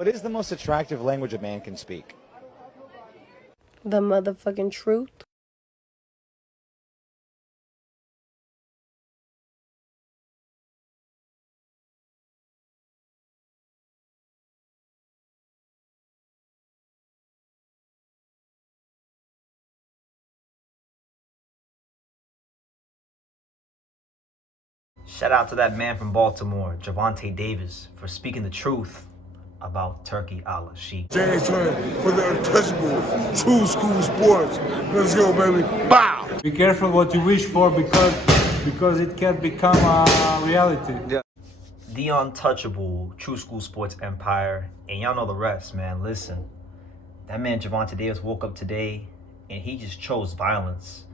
What is the most attractive language a man can speak? The motherfucking truth. Shout out to that man from Baltimore, Gervonta Davis, for speaking the truth about Turki Alalshikh. James for the untouchable, true school sports. Let's go, baby. Bow! Be careful what you wish for because it can become a reality. Yeah. The untouchable, true school sports empire. And y'all know the rest, man. Listen, that man Gervonta Davis woke up today and he just chose violence.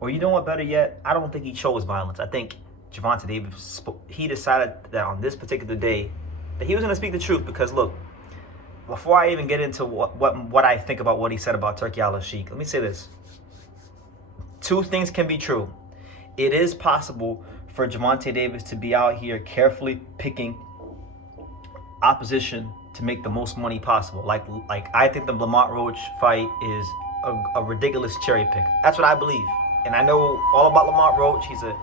Or you know what, better yet, I don't think he chose violence. I think Gervonta Davis, he decided that on this particular day that he was going to speak the truth. Because look, before I even get into what I think about what he said about Turki Alalshikh, let me say this. Two things can be true. It is possible for Gervonta Davis to be out here carefully picking opposition to make the most money possible. Like I think the Lamont Roach fight is a ridiculous cherry pick. That's what I believe. And I know all about Lamont Roach. He's a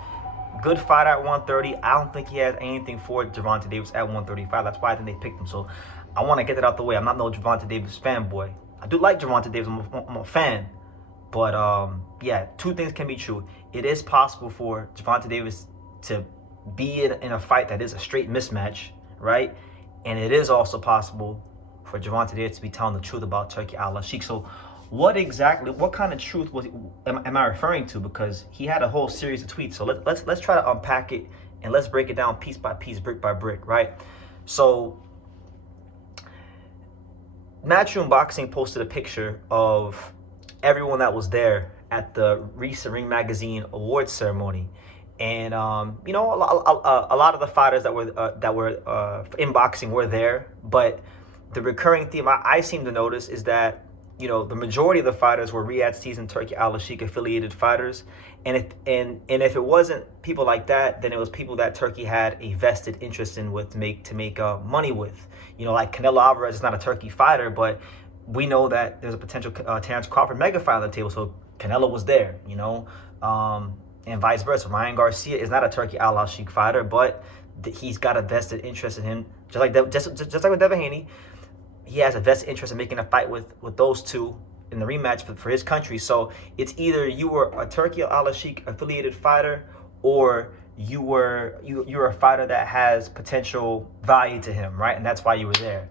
good fighter at 130. I don't think he has anything for Gervonta Davis at 135. That's why I think they picked him. So I want to get that out the way. I'm not no Gervonta Davis fanboy. I do like Gervonta Davis. I'm a fan. But yeah, two things can be true. It is possible for Gervonta Davis to be in a fight that is a straight mismatch, right? And it is also possible for Gervonta Davis to be telling the truth about Turki Alalshikh. So what kind of truth am I referring to? Because he had a whole series of tweets. So let's try to unpack it and let's break it down piece by piece, brick by brick, right? So Matchroom Boxing posted a picture of everyone that was there at the recent Ring Magazine awards ceremony. And you know, a lot of the fighters that were in boxing were there, but the recurring theme I seem to notice is that, you know, the majority of the fighters were Riyadh seasoned Turki Alalshikh affiliated fighters, and if it wasn't people like that, then it was people that Turki had a vested interest in to make money with. You know, like Canelo Alvarez is not a Turki fighter, but we know that there's a potential Terrence Crawford mega fight on the table, so Canelo was there, you know, and vice versa. Ryan Garcia is not a Turki Alalshikh fighter, but he's got a vested interest in him, just like with Devin Haney. He has a vested interest in making a fight with those two in the rematch for his country. So it's either you were a Turki Alalshikh affiliated fighter, or you're a fighter that has potential value to him, right? And that's why you were there.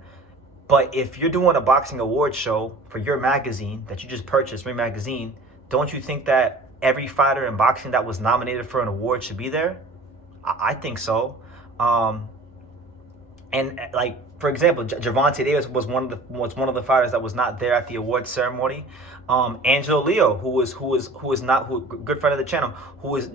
But if you're doing a boxing award show for your magazine that you just purchased, Ring Magazine, don't you think that every fighter in boxing that was nominated for an award should be there? I think so. And like, for example, Gervonta Davis was one of the fighters that was not there at the awards ceremony. Angelo Leo, who was good friend of the channel, who was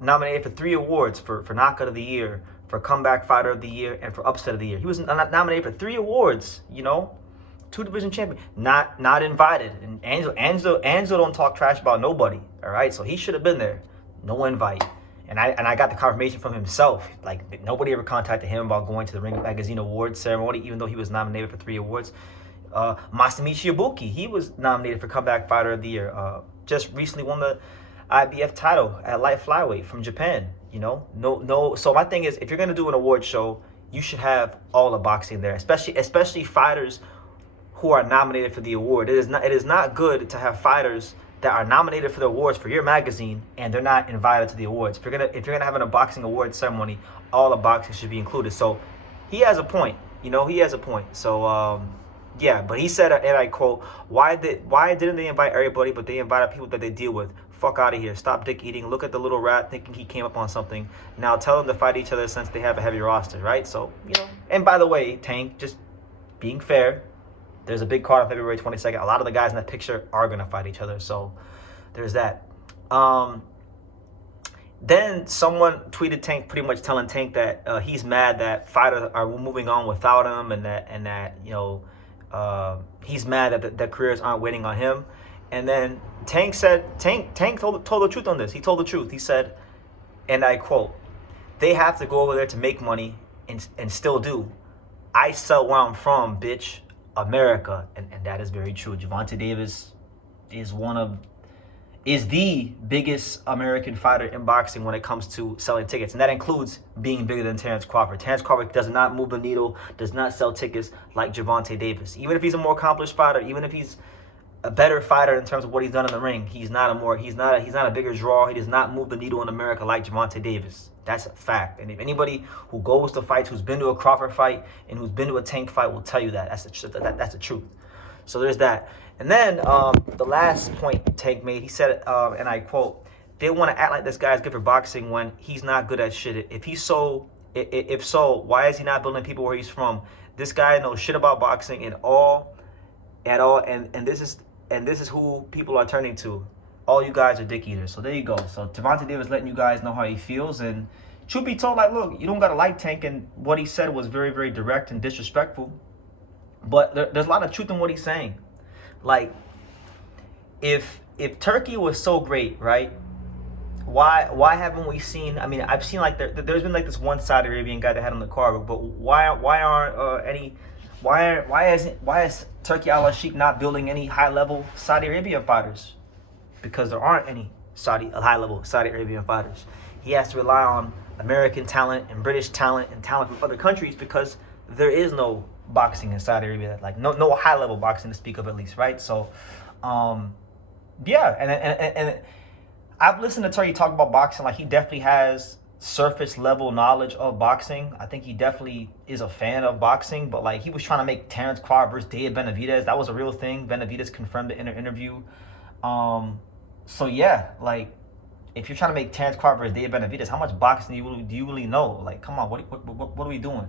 nominated for 3 awards for knockout of the year, for comeback fighter of the year, and for upset of the year. He was nominated for 3 awards. You know, 2 division champion, not invited. And Angelo don't talk trash about nobody. All right, so he should have been there. No invite. And I got the confirmation from himself. Like, nobody ever contacted him about going to the Ring Magazine Awards ceremony, even though he was nominated for 3 awards. Masamichi Ibuki, he was nominated for Comeback Fighter of the Year. Just recently won the IBF title at light flyweight from Japan. You know, no. So my thing is, if you're gonna do an award show, you should have all the boxing there, especially fighters who are nominated for the award. It is not good to have fighters that are nominated for the awards for your magazine and they're not invited to the awards. If you're gonna have a boxing awards ceremony, all the boxing should be included. So he has a point, you know, he has a point. So yeah, but he said, and I quote, why didn't they invite everybody, but they invited people that they deal with? Fuck out of here. Stop dick eating. Look at the little rat thinking he came up on something. Now tell them to fight each other since they have a heavy roster, right? So, you know, and by the way, Tank, just being fair, there's a big card on February 22nd. A lot of the guys in that picture are going to fight each other. So there's that. Then someone tweeted Tank, pretty much telling Tank that he's mad that fighters are moving on without him, and that you know, he's mad that their careers aren't waiting on him. And then Tank said, Tank told the truth on this. He told the truth. He said, and I quote, "They have to go over there to make money and still do. I sell where I'm from, bitch, America. And that is very true. Gervonta Davis is the biggest American fighter in boxing when it comes to selling tickets. And that includes being bigger than Terrence Crawford. Terrence Crawford does not move the needle, does not sell tickets like Gervonta Davis. Even if he's a more accomplished fighter, even if he's a better fighter in terms of what he's done in the ring, he's not a bigger draw. He does not move the needle in America like Gervonta Davis. That's a fact. And if anybody who goes to fights, who's been to a Crawford fight and who's been to a Tank fight will tell you that. That's the truth. So there's that. And then the last point Tank made, he said, and I quote, "They want to act like this guy's good for boxing when he's not good at shit. If so, why is he not building people where he's from? This guy knows shit about boxing at all. And this is who people are turning to. All you guys are dick eaters." So there you go. So Gervonta Davis letting you guys know how he feels. And truth be told, like, look, you don't gotta like Tank, and what he said was very, very direct and disrespectful. But there's a lot of truth in what he's saying. Like, if Turkey was so great, right? Why haven't we seen? I mean, I've seen like there's been like this one Saudi Arabian guy that had on the card, but why is Turki Alalshikh not building any high level Saudi Arabian fighters? Because there aren't any high level Saudi Arabian fighters. He has to rely on American talent and British talent and talent from other countries because there is no boxing in Saudi Arabia, like no high level boxing to speak of, at least, right? So yeah, and I've listened to Turki talk about boxing, like he definitely has surface level knowledge of boxing. I think he definitely is a fan of boxing, but like he was trying to make Terrence Crawford versus Dave Benavidez. That was a real thing. Benavidez confirmed it in an interview. So yeah, like if you're trying to make Terrence Crawford versus Dave Benavidez, how much boxing do you really know? Like, come on, what are we doing?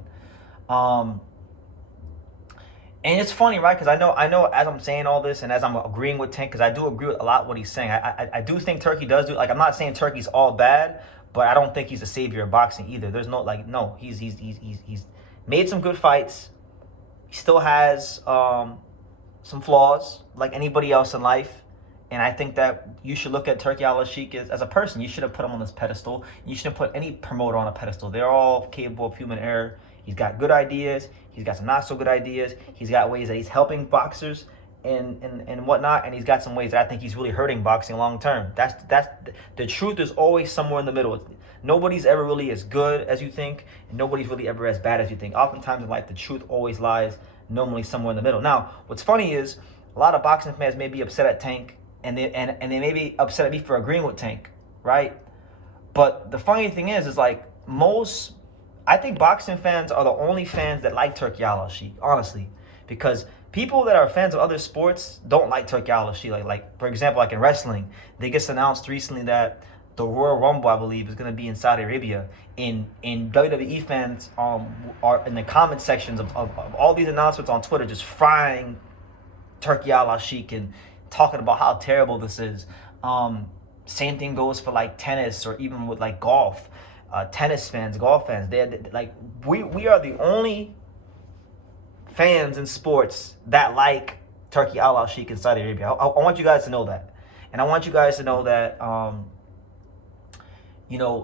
And it's funny, right? Because I know as I'm saying all this and as I'm agreeing with Tank, because I do agree with a lot what he's saying. I do think Turki does do, like, I'm not saying Turki's all bad, but I don't think he's a savior of boxing either. There's no, like, no, he's made some good fights. He still has some flaws like anybody else in life. And I think that you should look at Turki Alalshikh as a person. You shouldn't put him on this pedestal. You shouldn't put any promoter on a pedestal. They're all capable of human error. He's got good ideas. He's got some not so good ideas. He's got ways that he's helping boxers and whatnot. And he's got some ways that I think he's really hurting boxing long term. That's the truth is always somewhere in the middle. Nobody's ever really as good as you think, and nobody's really ever as bad as you think. Oftentimes in life, the truth always lies normally somewhere in the middle. Now, what's funny is a lot of boxing fans may be upset at Tank, and they may be upset at me for agreeing with Tank, right? But the funny thing is like I think boxing fans are the only fans that like Turki Alalshikh, honestly, because people that are fans of other sports don't like Turki Alalshikh. Like for example, like in wrestling, they just announced recently that the Royal Rumble, I believe, is going to be in Saudi Arabia. In WWE fans are in the comment sections of all these announcements on Twitter, just frying Turki Alalshikh and talking about how terrible this is. Same thing goes for like tennis or even with like golf. Tennis fans, golf fans, they're like we are the only fans in sports that like Turki Alalshikh in Saudi Arabia. I want you guys to know that, and I want you guys to know that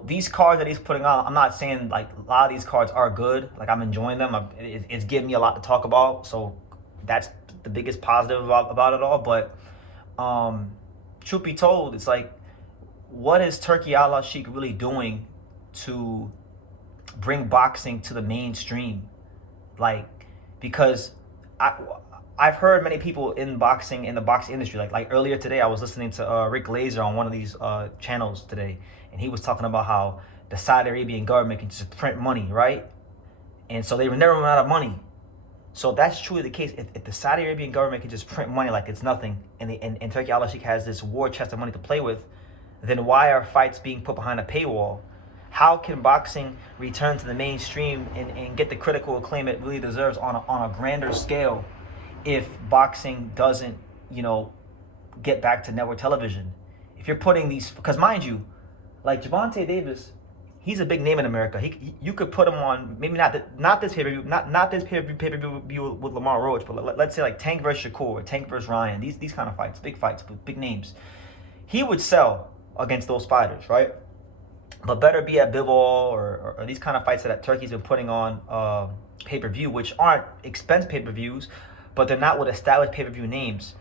these cards that he's putting on. I'm not saying like a lot of these cards are good. Like I'm enjoying them. It's giving me a lot to talk about. So that's the biggest positive about it all. But truth be told, it's like, what is Turki Alalshikh really doing to bring boxing to the mainstream? Like, because I've heard many people in the boxing industry, like earlier today I was listening to Rick Laser on one of these channels today, and he was talking about how the Saudi Arabian government can just print money, right? And so they would never run out of money. So if that's truly the case, if the Saudi Arabian government can just print money like it's nothing, and Turki Alalshikh has this war chest of money to play with, then why are fights being put behind a paywall? How can boxing return to the mainstream and get the critical acclaim it really deserves on a grander scale if boxing doesn't, get back to network television? If you're putting these, because mind you, like Gervonta Davis, he's a big name in America. You could put him on maybe not this pay-per-view, not this pay-per-view with Lamar Roach, but let's say like Tank versus Shakur, or Tank versus Ryan, these kind of fights with big names. He would sell against those fighters, right? but better be at Bivol or these kind of fights that Turkey's been putting on pay-per-view, which aren't expense pay-per-views, but they're not with established pay-per-view names.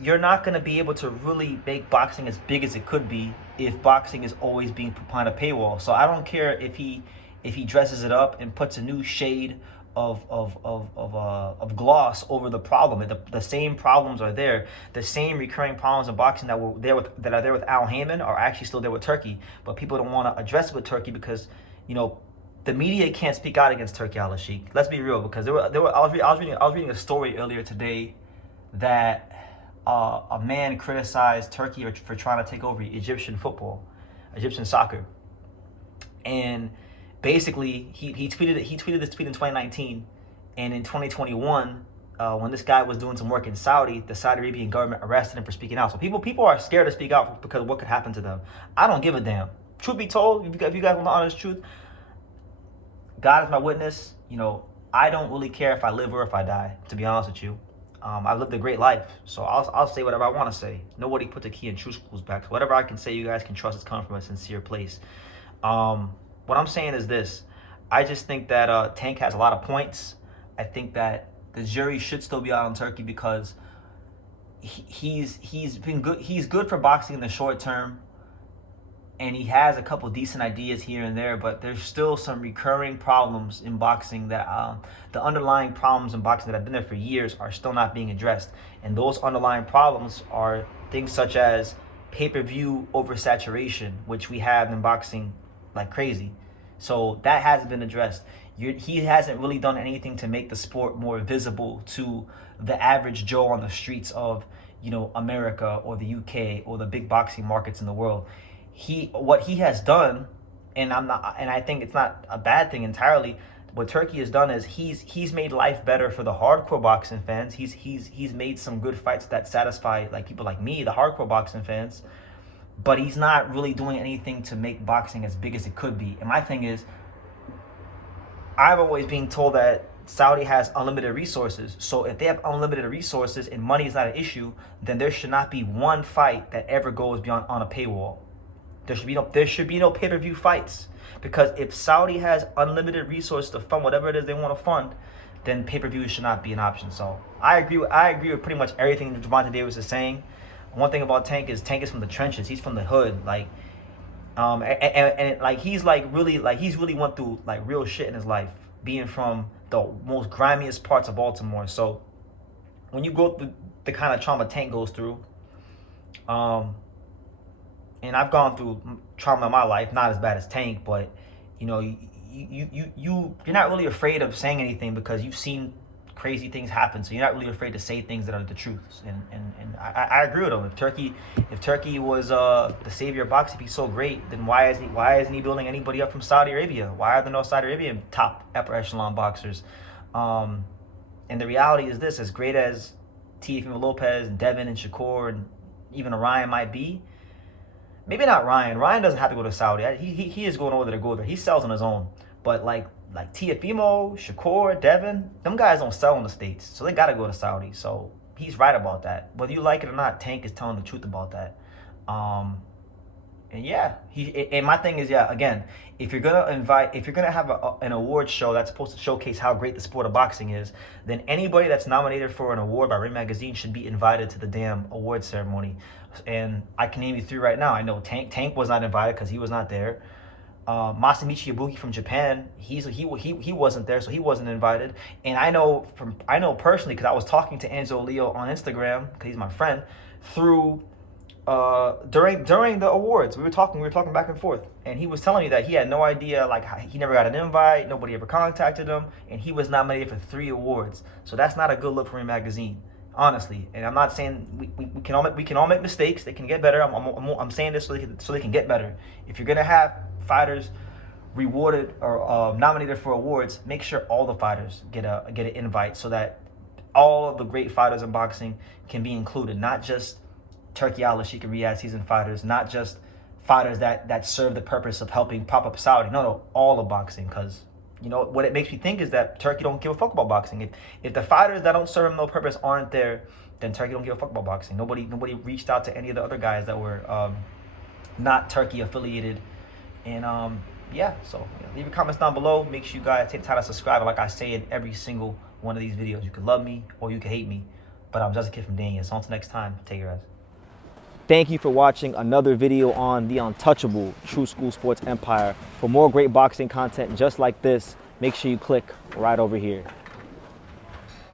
You're not going to be able to really make boxing as big as it could be if boxing is always being put behind a paywall. So I don't care if he dresses it up and puts a new shade of gloss over the problem. The same problems are there. The same recurring problems in boxing that are there with Al Heyman are actually still there with Turkey. But people don't want to address it with Turkey because, the media can't speak out against Turki Alalshikh. Let's be real, because I was reading a story earlier today that a man criticized Turkey for trying to take over Egyptian soccer, and basically he tweeted this tweet in 2019, and in 2021, when this guy was doing some work in Saudi, the Saudi Arabian government arrested him for speaking out. So people are scared to speak out because of what could happen to them. I don't give a damn. Truth be told, if you guys want the honest truth, God is my witness. I don't really care if I live or if I die, to be honest with you. I've lived a great life, so I'll say whatever I want to say. Nobody puts a key in true schools back. So whatever I can say, you guys can trust it's coming from a sincere place. What I'm saying is this. I just think that Tank has a lot of points. I think that the jury should still be out on Turkey because he's been good. He's good for boxing in the short term, and he has a couple decent ideas here and there, but there's still some recurring problems in boxing that the underlying problems in boxing that have been there for years are still not being addressed. And those underlying problems are things such as pay-per-view oversaturation, which we have in boxing like crazy. So that hasn't been addressed. He hasn't really done anything to make the sport more visible to the average Joe on the streets of, America or the UK or the big boxing markets in the world. What he has done, and I think it's not a bad thing entirely. What Turkey has done is he's made life better for the hardcore boxing fans. He's made some good fights that satisfy people like me, the hardcore boxing fans. But he's not really doing anything to make boxing as big as it could be. And my thing is, I'm always being told that Saudi has unlimited resources. So if they have unlimited resources and money is not an issue, then there should not be one fight that ever goes beyond on a paywall. There should be no pay-per-view fights, because if Saudi has unlimited resources to fund whatever it is they want to fund, then pay-per-view should not be an option. So I agree with pretty much everything that Gervonta Davis is saying. One thing about Tank is from the trenches. He's from the hood, he's really went through real shit in his life, being from the most grimiest parts of Baltimore. So when you go through the kind of trauma Tank goes through, and I've gone through trauma in my life, not as bad as Tank, but you're not really afraid of saying anything because you've seen crazy things happen. So you're not really afraid to say things that are the truth. And I agree with him. If Turkey was the savior of boxing, if he's so great, then why isn't he building anybody up from Saudi Arabia? Why are there no Saudi Arabian top upper echelon boxers? And the reality is this: as great as Teofimo Lopez and Devin and Shakur and even Orion might be. Maybe not Ryan. Ryan doesn't have to go to Saudi. He is going over there to go there. He sells on his own. But like Teofimo, Shakur, Devin, them guys don't sell in the States. So they got to go to Saudi. So he's right about that. Whether you like it or not, Tank is telling the truth about that. And yeah, and my thing is, again, if you're gonna have an award show that's supposed to showcase how great the sport of boxing is, then anybody that's nominated for an award by Ring Magazine should be invited to the damn award ceremony. And I can name you three right now. I know Tank was not invited because he was not there. Masamichi Ibuki from Japan, he wasn't there, so he wasn't invited. And I know personally, because I was talking to Enzo Leo on Instagram, because he's my friend, through during the awards. We were talking back and forth, and he was telling me that he had no idea, he never got an invite, nobody ever contacted him, and he was nominated for 3 awards. So that's not a good look for Ring Magazine, honestly. And I'm not saying we can all make mistakes. They can get better. I'm saying this so they can get better. If you're gonna have fighters rewarded or nominated for awards, make sure all the fighters get an invite, so that all of the great fighters in boxing can be included, not just Turki Alalshikh and Riyadh seasoned fighters, not just fighters that serve the purpose of helping prop up Saudi. No, all of boxing. Because what it makes me think is that Turkey don't give a fuck about boxing. If the fighters that don't serve him no purpose aren't there, then Turkey don't give a fuck about boxing. Nobody reached out to any of the other guys that were not Turkey affiliated And yeah, so leave your comments down below. Make sure you guys take the time to subscribe. Like I say in every single one of these videos, you can love me or you can hate me, but I'm just a kid from Daniel. So until next time, take your ass. Thank you for watching another video on the untouchable True School Sports Empire. For more great boxing content just like this, make sure you click right over here.